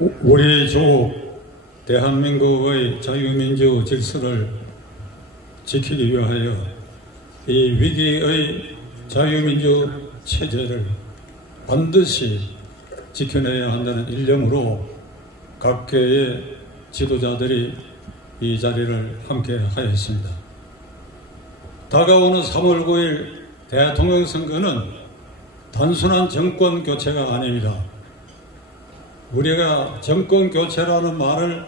우리 조국 대한민국의 자유민주 질서를 지키기 위하여 이 위기의 자유민주 체제를 반드시 지켜내야 한다는 일념으로 각계의 지도자들이 이 자리를 함께 하였습니다. 다가오는 3월 9일 대통령 선거는 단순한 정권 교체가 아닙니다. 우리가 정권 교체라는 말을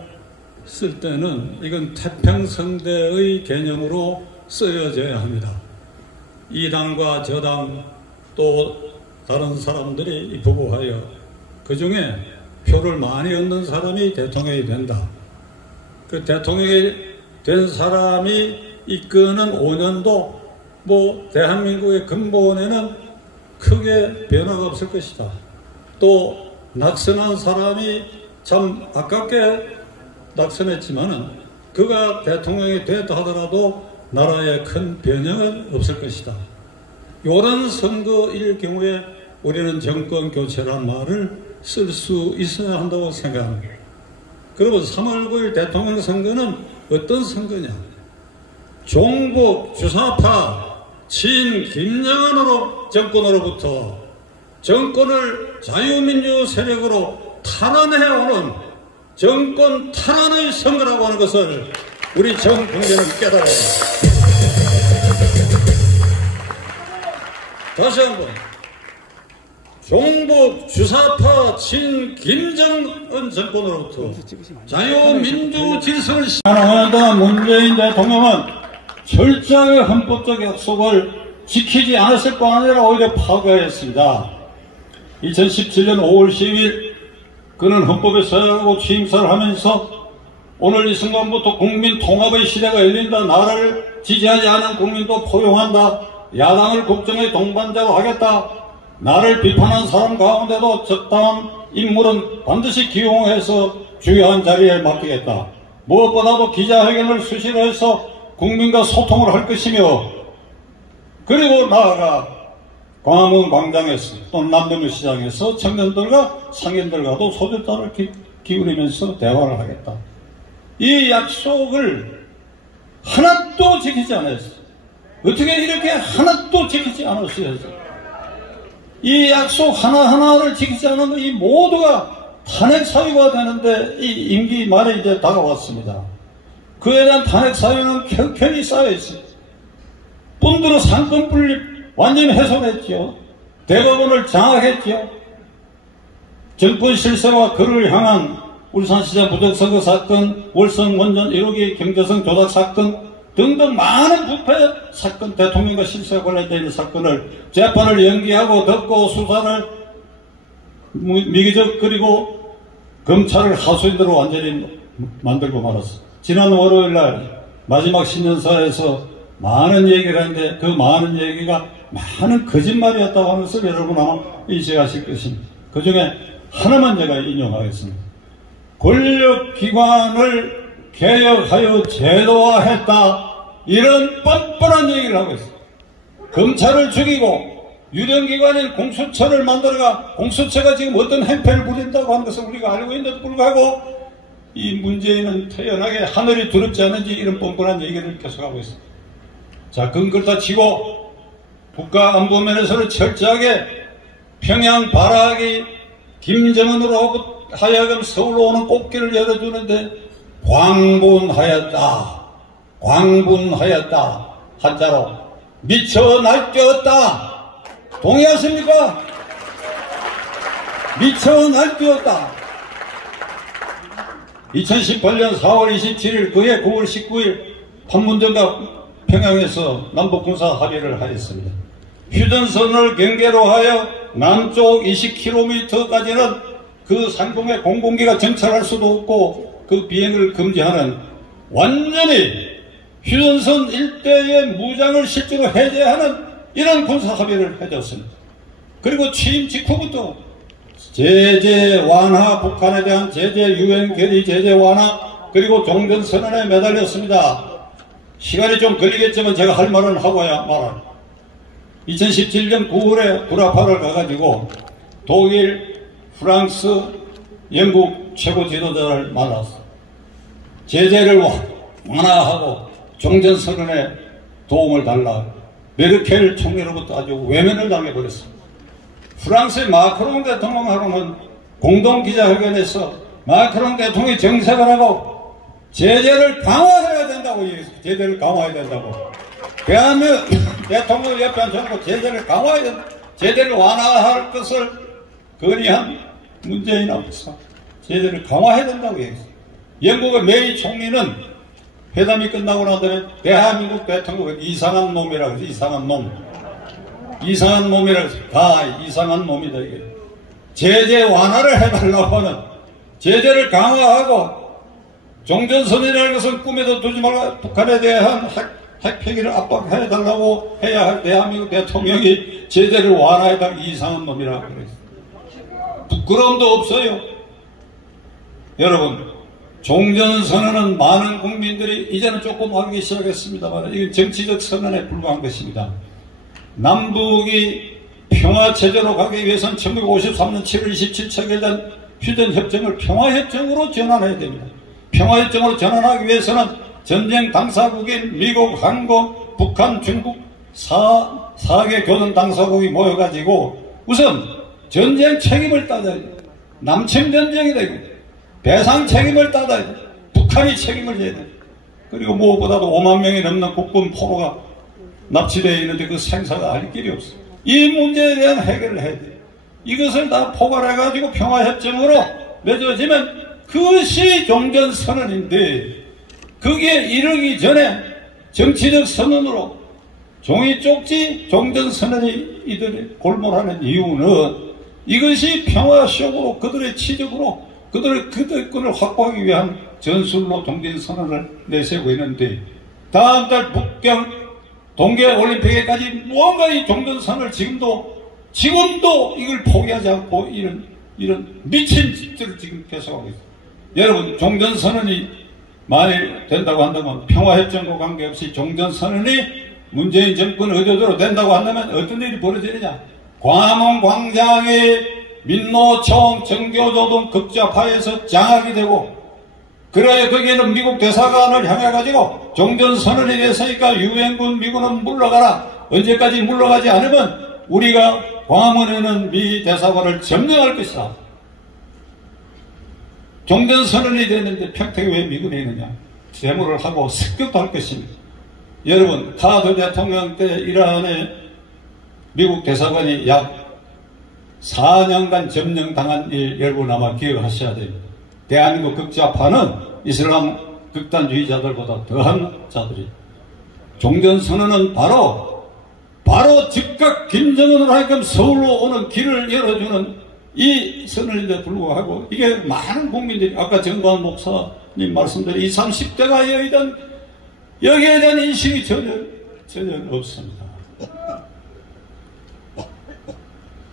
쓸 때는 이건 태평성대의 개념으로 쓰여져야 합니다. 이 당과 저 당 또 다른 사람들이 부부하여 그 중에 표를 많이 얻는 사람이 대통령이 된다. 그 대통령이 된 사람이 이끄는 5년도 대한민국의 근본에는 크게 변화가 없을 것이다. 또 낙선한 사람이 참 아깝게 낙선했지만은 그가 대통령이 됐다 하더라도 나라에 큰 변형은 없을 것이다. 이런 선거일 경우에 우리는 정권 교체란 말을 쓸 수 있어야 한다고 생각합니다. 그리고 3월 9일 대통령 선거는 어떤 선거냐? 종북 주사파 친 김정은으로 정권으로부터 정권을 자유민주 세력으로 탈환해오는 정권 탈환의 선거라고 하는 것을 우리 전 국민은 깨달아야 합니다. 다시 한번 종북 주사파 친 김정은 정권으로부터 자유민주 질서를 실현하다 문재인 대통령은 철저하게 헌법적 약속을 지키지 않았을 뿐 아니라 오히려 파괴했습니다. 2017년 5월 10일 그는 헌법에 서약하고 취임사를 하면서 오늘 이 순간부터 국민 통합의 시대가 열린다. 나라를 지지하지 않은 국민도 포용한다. 야당을 국정의 동반자로 하겠다. 나를 비판한 사람 가운데도 적당한 인물은 반드시 기용해서 중요한 자리에 맡기겠다. 무엇보다도 기자회견을 수시로 해서 국민과 소통을 할 것이며 그리고 나아가 광화문 광장에서 또 남대문 시장에서 청년들과 상인들과도 소주잔을 기울이면서 대화를 하겠다. 이 약속을 하나도 지키지 않았어요. 어떻게 이렇게 하나도 지키지 않았어요. 이 약속 하나하나를 지키지 않은 이 모두가 탄핵 사유가 되는데 이 임기 말에 이제 다가왔습니다. 그에 대한 탄핵 사유는 켜켜이 쌓여있어요. 본드로 상권분립 완전히 훼손했지요. 대법원을 장악했지요. 정권 실세와 그를 향한 울산시장 부정선거 사건, 월성 원전 1호기 경제성 조작 사건 등등 많은 부패 사건, 대통령과 실세와 관련되어 있는 사건을 재판을 연기하고 덮고 수사를 미기적 그리고 검찰을 하수인으로 완전히 만들고 말았어. 지난 월요일날 마지막 신년사에서 많은 얘기를 했는데 그 많은 얘기가 많은 거짓말이었다고 하는 것을 여러분 아마 인식하실 것입니다. 그 중에 하나만 제가 인용하겠습니다. 권력기관을 개혁하여 제도화했다. 이런 뻔뻔한 얘기를 하고 있습니다. 검찰을 죽이고 유령기관인 공수처를 만들어가 공수처가 지금 어떤 행패를 부린다고 하는 것을 우리가 알고 있는데도 불구하고 이 문재인은 태연하게 하늘이 두렵지 않은지 이런 뻔뻔한 얘기를 계속하고 있습니다. 자, 그건 그렇다 치고 국가안보면에서는 철저하게 평양 발악이 김정은으로 하여금 서울로 오는 꽃길을 열어주는데 광분하였다. 광분하였다. 한자로 미쳐 날뛰었다. 동의하십니까? 미쳐 날뛰었다. 2018년 4월 27일 그해 9월 19일 판문점과 평양에서 남북군사 합의를 하였습니다. 휴전선을 경계로 하여 남쪽 20km까지는 그 상공에 공공기가 정찰할 수도 없고 그 비행을 금지하는 완전히 휴전선 일대의 무장을 실제로 해제하는 이런 군사 합의를 해줬습니다. 그리고 취임 직후부터 제재 완화, 북한에 대한 제재, 유엔 결의 제재 완화, 그리고 종전선언에 매달렸습니다. 시간이 좀 걸리겠지만 제가 할 말은 하고야 말아. 2017년 9월에 구라파를 가가지고 독일, 프랑스, 영국 미국 최고 지도자를 만났어. 제재를 완화하고 종전선언에 도움을 달라. 메르켈 총리로부터 아주 외면을 당해버렸어. 프랑스의 마크롱 대통령하고는 공동기자회견에서 마크롱 대통령이 정색을 하고 제재를 강화해야 된다고 얘기했어. 제재를 강화해야 된다고. 대한민국 대통령 옆에 앉혀놓고 제재를 강화해야 된다. 제재를 완화할 것을 건의한 문재인 앞에서 제재를 강화해야 된다고 얘기했어. 영국의 메이 총리는 회담이 끝나고 난 다음에 대한민국 대통령은 이상한 놈이라고 해서 이상한 놈. 이상한 놈이라고 해서 다 이상한 놈이다. 이게. 제재 완화를 해달라고 하는 제재를 강화하고 종전선언이라는 것은 꿈에도 두지 말고 북한에 대한 핵폐기를 압박해달라고 해야 할 대한민국 대통령이 제재를 완화해달라고 이상한 놈이라고 그랬어요. 부끄러움도 없어요. 여러분, 종전선언은 많은 국민들이 이제는 조금 하기 시작했습니다만 이건 정치적 선언에 불과한 것입니다. 남북이 평화체제로 가기 위해서는 1953년 7월 27일 체결된 휴전협정을 평화협정으로 전환해야 됩니다. 평화협정으로 전환하기 위해서는 전쟁 당사국인 미국, 한국, 북한, 중국 4개 교전 당사국이 모여가지고 우선 전쟁 책임을 따져야 돼요. 남침 전쟁이다 이거. 배상 책임을 따져야 돼. 북한이 책임을 져야 돼. 그리고 무엇보다도 5만 명이 넘는 국군 포로가 납치되어 있는데 그 생사가 알 길이 없어. 이 문제에 대한 해결을 해야 돼. 이것을 다 포괄해가지고 평화협정으로 맺어지면 그것이 종전선언인데 그게 이르기 전에 정치적 선언으로 종이 쪽지 종전선언이 이들이 골몰하는 이유는 이것이 평화쇼으로 그들의 치적으로 그들의 그들권을 확보하기 위한 전술로 종전선언을 내세우고 있는데 다음 달 북경 동계올림픽에까지 무언가 이 종전선언을 지금도 이걸 포기하지 않고 이런 미친 짓들을 지금 계속하고 있어요. 여러분, 종전선언이 만일 된다고 한다면 평화협정과 관계없이 종전선언이 문재인 정권 의도대로 된다고 한다면 어떤 일이 벌어지느냐. 광화문 광장에 민노총 정교조동 극좌파에서 장악이 되고 그래야 거기에는 미국 대사관을 향해가지고 종전선언이 됐으니까 유엔군 미군은 물러가라. 언제까지 물러가지 않으면 우리가 광화문에는 미 대사관을 점령할 것이다. 종전선언이 됐는데 평택에 왜 미군이 있느냐. 데모를 하고 습격도 할 것입니다. 여러분, 카드 대통령 때 이란에 미국 대사관이 약 4년간 점령당한 일 여러분 아마 기억하셔야 됩니다. 대한민국 극좌파는 이슬람 극단주의자들보다 더한 자들이. 종전선언은 바로 즉각 김정은으로 하여금 서울로 오는 길을 열어주는 이 선언인데 불구하고 이게 많은 국민들이 아까 정관 목사님 말씀대로 20, 30대가 여기에 대한 인식이 전혀 없습니다.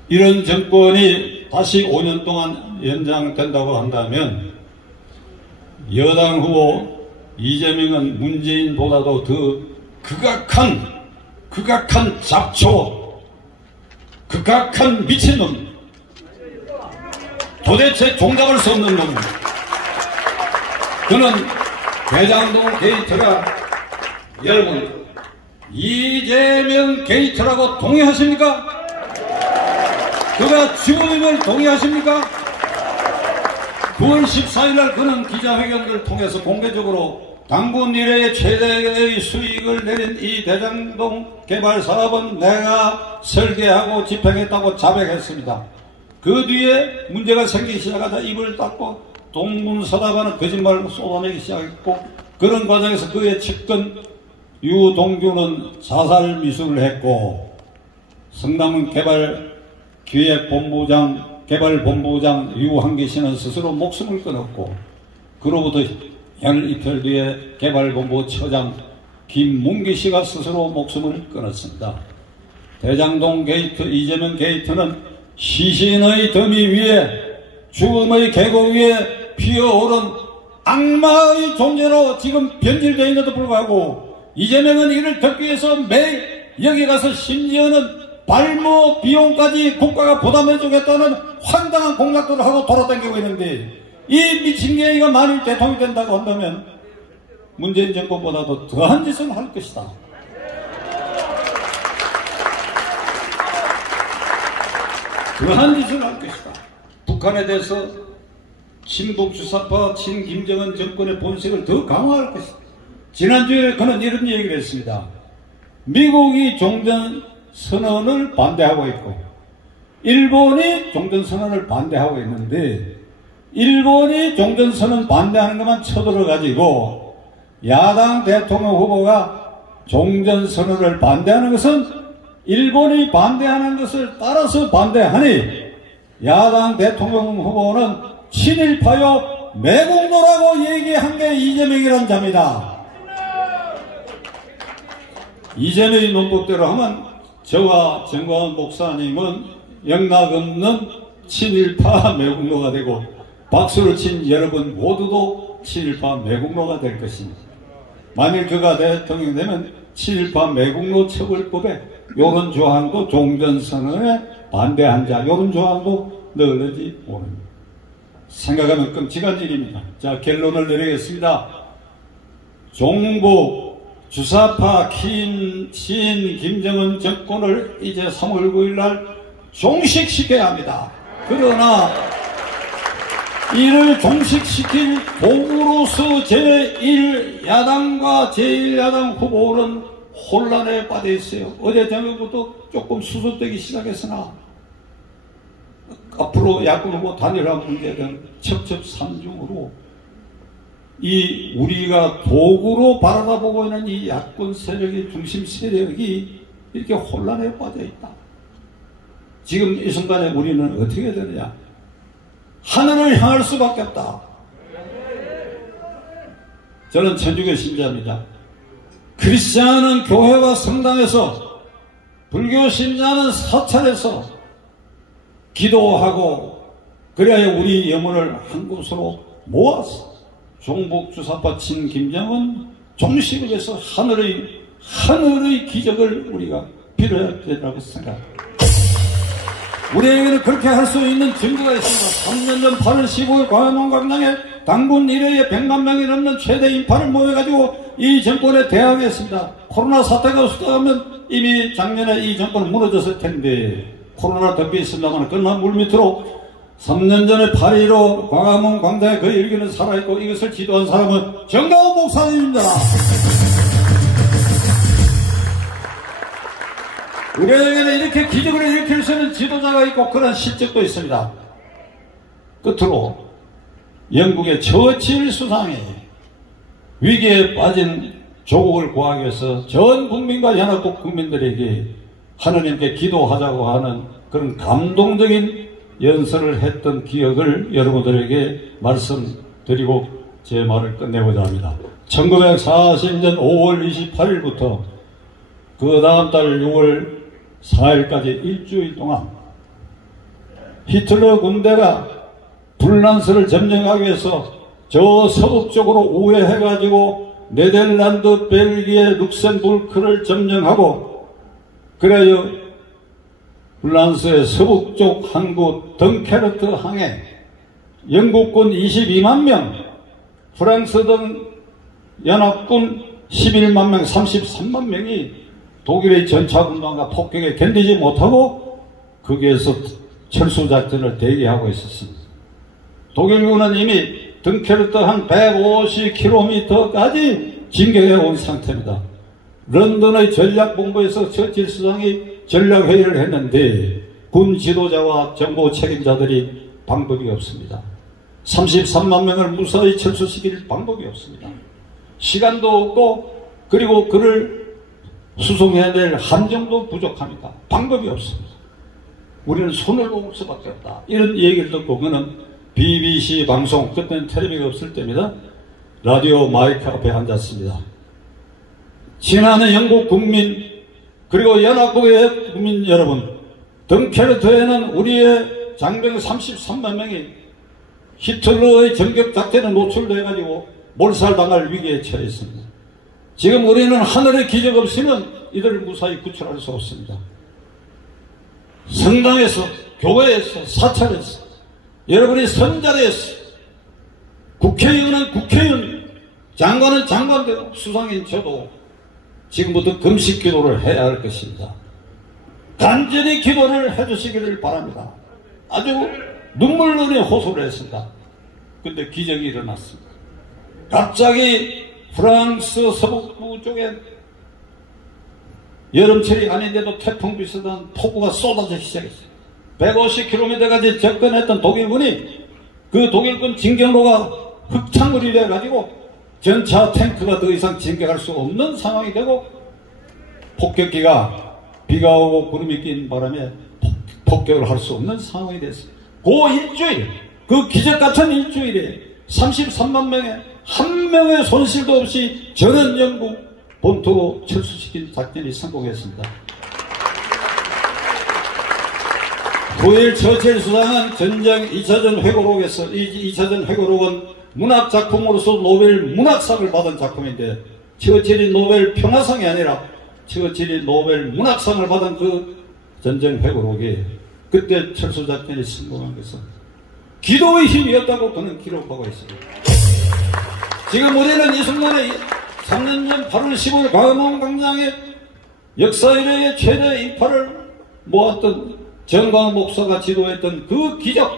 이런 정권이 다시 5년 동안 연장된다고 한다면 여당 후보 이재명은 문재인보다도 더 극악한 잡초, 극악한 미친놈, 도대체 종잡을 수 없는 놈입니다. 그는 대장동 게이트가 여러분 이재명 게이트라고 동의하십니까? 그가 죽음을 동의하십니까? 9월 14일날 그는 기자회견을 통해서 공개적으로 당군 이래의 최대의 수익을 내린 이 대장동 개발 사업은 내가 설계하고 집행했다고 자백했습니다. 그 뒤에 문제가 생기기 시작하자 입을 닫고 동문서답하는 거짓말을 쏟아내기 시작했고 그런 과정에서 그의 측근 유동규는 자살 미수를 했고 성남은 개발본부장 유한기 씨는 스스로 목숨을 끊었고 그로부터 열 이틀 뒤에 개발본부 처장 김문기 씨가 스스로 목숨을 끊었습니다. 대장동 게이트, 이재명 게이트는 시신의 더미 위에 죽음의 계곡 위에 피어오른 악마의 존재로 지금 변질되어 있는데도 불구하고 이재명은 이를 덮기 위해서 매일 여기 가서 심지어는 발모 비용까지 국가가 부담해 주겠다는 황당한 공약들을 하고 돌아다니고 있는데 이 미친 개가 만일 대통령이 된다고 한다면 문재인 정권보다도 더한 짓을 할 것이다. 더한 짓을 할 것이다. 북한에 대해서 친북 주사파 친김정은 정권의 본색을 더 강화할 것이다. 지난주에 그는 이런 얘기를 했습니다. 미국이 종전선언을 반대하고 있고 일본이 종전선언을 반대하고 있는데 일본이 종전선언 반대하는 것만 쳐들어가지고 야당 대통령 후보가 종전선언을 반대하는 것은 일본이 반대하는 것을 따라서 반대하니 야당 대통령 후보는 친일파요 매국노라고 얘기한 게 이재명이란 자입니다. 이재명의 논법대로 하면 저와 정광훈 목사님은 영락 없는 친일파 매국노가 되고 박수를 친 여러분 모두도 친일파 매국노가 될 것입니다. 만일 그가 대통령이 되면 친일파 매국노 처벌법에 요런 조항도 종전선언에 반대한 자 요런 조항도 넣을지 모릅니다. 생각하면 끔찍한 일입니다. 자, 결론을 내리겠습니다. 종북 주사파 김정은 정권을 이제 3월 9일 날 종식시켜야 합니다. 그러나 이를 종식시킬 도구로서 제1야당과 제1야당 후보는 혼란에 빠져 있어요. 어제 저녁부터 조금 수습되기 시작했으나 앞으로 야권 후보 단일화 문제에 대한 첩첩산중으로 이 우리가 도구로 바라보고 있는 이 야권 세력의 중심 세력이 이렇게 혼란에 빠져 있다. 지금 이 순간에 우리는 어떻게 되느냐? 하늘을 향할 수밖에 없다. 저는 천주교 신자입니다. 크리스찬은 교회와 성당에서, 불교 신자는 사찰에서 기도하고 그래야 우리 영혼을 한 곳으로 모아서 종북 주사파 친김정은 종식을 위해서 하늘의 기적을 우리가 빌어야 된다고 생각합니다. 우리에게는 그렇게 할 수 있는 증거가 있습니다. 3년 전 8월 15일 광화문 광장에 당군 이래에 100만 명이 넘는 최대 인파를 모여가지고 이 정권에 대항했습니다. 코로나 사태가 없었다면 이미 작년에 이 정권은 무너졌을 텐데 코로나 덮여 있습니다만 끝난 물밑으로 3년 전에 8.15 광화문 광장에 그 일기는 살아있고 이것을 지도한 사람은 정광훈 목사님입니다. 우리에게는 이렇게 기적을 일으킬 수 있는 지도자가 있고 그런 실적도 있습니다. 끝으로 영국의 처칠 수상이 위기에 빠진 조국을 구하기 위해서 전 국민과 연합국 국민들에게 하느님께 기도하자고 하는 그런 감동적인 연설을 했던 기억을 여러분들에게 말씀드리고 제 말을 끝내고자 합니다. 1940년 5월 28일부터 그 다음 달 6월 4일까지 일주일 동안 히틀러 군대가 불란스를 점령하기 위해서 저 서북 쪽으로 우회해가지고 네덜란드, 벨기에, 룩셈부르크를 점령하고 그래요 불란스의 서북 쪽 항구 덩케르트 항에 영국군 22만 명, 프랑스 등 연합군 11만 명, 33만 명이 독일의 전차군단과 폭격에 견디지 못하고 거기에서 철수작전을 대기하고 있었습니다. 독일군은 이미 덩케르트 한 150km까지 진격해 온 상태입니다. 런던의 전략본부에서 처칠 수상이 전략회의를 했는데 군 지도자와 정보 책임자들이 방법이 없습니다. 33만 명을 무사히 철수시킬 방법이 없습니다. 시간도 없고 그리고 그를 수송해야 될 함정도 부족합니다. 방법이 없습니다. 우리는 손을 놓을 수밖에 없다. 이런 얘기를 듣고 그는 BBC 방송, 그때는 텔레비가 없을 때입니다. 라디오 마이크 앞에 앉았습니다. 지난해 영국 국민 그리고 연합국의 국민 여러분, 덩케르트에는 우리의 장병 33만 명이 히틀러의 전격작전에 노출돼가지고 몰살당할 위기에 처해 있습니다. 지금 우리는 하늘의 기적 없이는 이들을 무사히 구출할 수 없습니다. 성당에서, 교회에서, 사찰에서, 여러분이 선자리에서 국회의원은 국회의원, 장관은 장관대로, 수상인 저도 지금부터 금식 기도를 해야 할 것입니다. 간절히 기도를 해주시기를 바랍니다. 아주 눈물로는 호소를 했습니다. 근데 기적이 일어났습니다. 갑자기 프랑스 서북부 쪽에 여름철이 아닌데도 태풍 비슷한 폭우가 쏟아지기 시작했어요. 150km까지 접근했던 독일군이 그 독일군 진격로가 흙탕물이 돼가지고 전차 탱크가 더 이상 진격할 수 없는 상황이 되고 폭격기가 비가 오고 구름이 낀 바람에 폭격을 할 수 없는 상황이 됐어요. 그 일주일, 그 기적같은 일주일에 33만 명의 한 명의 손실도 없이 전원 영국 본토로 철수시킨 작전이 성공했습니다. 9일 처칠 수상은 전쟁 2차전 회고록에서 2차전 회고록은 문학작품으로서 노벨 문학상을 받은 작품인데 처칠이 노벨 평화상이 아니라 처칠이 노벨 문학상을 받은 그 전쟁 회고록이 그때 철수작전이 성공한 것은 기도의 힘이었다고 그는 기록하고 있습니다. 지금 우리는 이 순간에 3년 전 8월 15일 광화문 광장에 역사 이래의 최대 인파를 모았던 정광 목사가 지도했던 그 기적,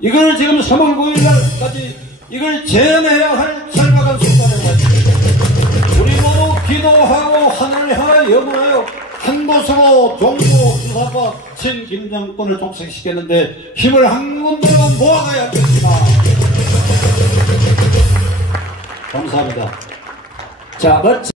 이걸 지금 3월 9일날까지 이걸 재현해야 할 절박한 순간에 왔습니다. 우리 모두 기도하고 하늘을 향하여 염원하여 한 곳으로 종교 주사파 친김정권을 족쇄시켰는데 힘을 한 군데로 모아가야 할 것이다. 감사합니다. 자,